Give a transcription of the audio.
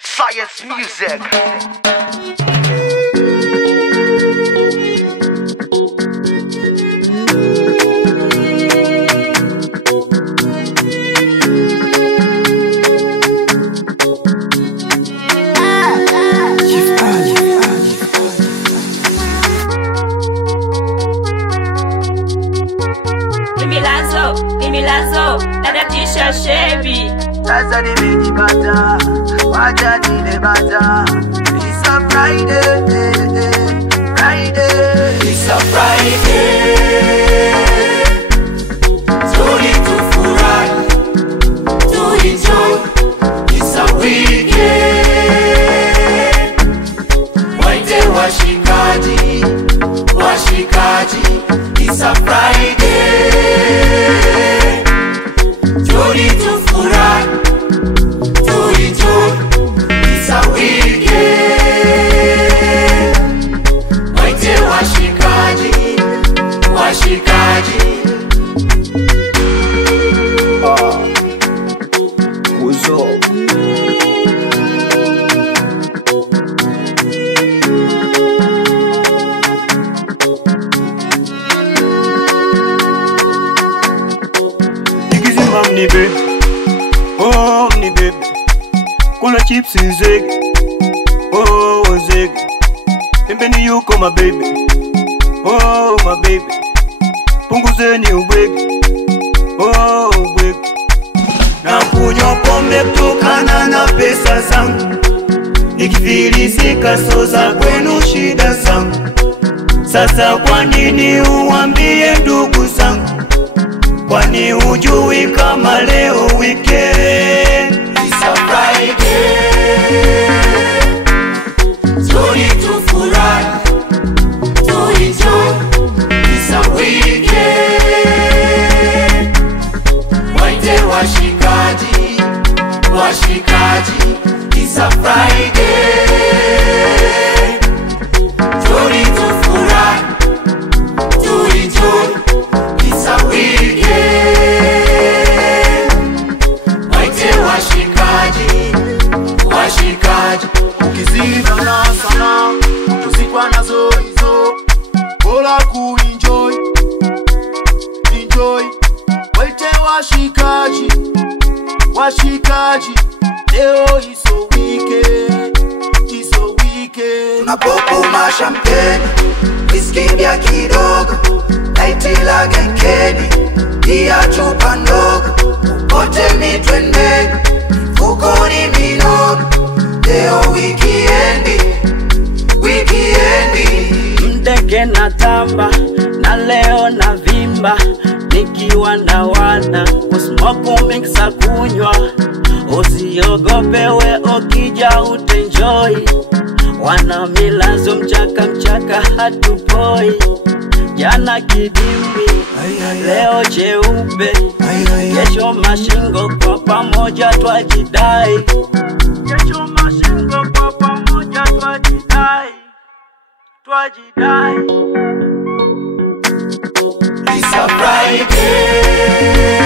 Science music. Lazo, nadatisha shebi. Sasa nimejipata, wacha nilebata. It's a Friday, Friday. It's a Friday. Story to furahi, to enjoy. It's a weekend. Waite washikaji, washikaji. It's a Friday. Story to furahi, to enjoy. It's a weekend. Waite washikaji, washikaji. Kuzo. Mnibe, oh mnibe, kula chips nzege, oh nzege, pembeni yuko my baby, oh my baby, punguzeni ubwege, oh ubwege. Na kunywa pombe kutokana na pesa zangu, nikifilisika soza kwenu shida zangu. Sasa kwa nini uambie ndugu zangu? Kwani hujui kama leo weekend? It's a Friday. Story to furahi, to enjoy. It's a weekend. Waite washikaji, washikaji. It's a Friday. Story to furahi, to enjoy. It's a weekend. Washikaji, ukizina na sana tuzikwa nazo hizo, bora kuenjoy, enjoy. Waite washikaji, washikaji, leo iso weekend, iso weekend. Tunapopuma champagne, whisky bia kidogo, laiti la genkeni, dia chupa ndogo, pote mitwende, fukoni minono. Leo wikiendi, wikiendi. Mdeke na tamba, na leo na vimba. Nikiwa na wana, kusmoku mixa kunywa. Usiogope we okija utenjoy. Wana milazo mchaka mchaka hatupoi. Jana kidimbi, leo cheupe. Kesho mashingo kwa pamoja twajidai. Kesho mashingo kwa pamoja twajidai, twajidai. It's a Friday.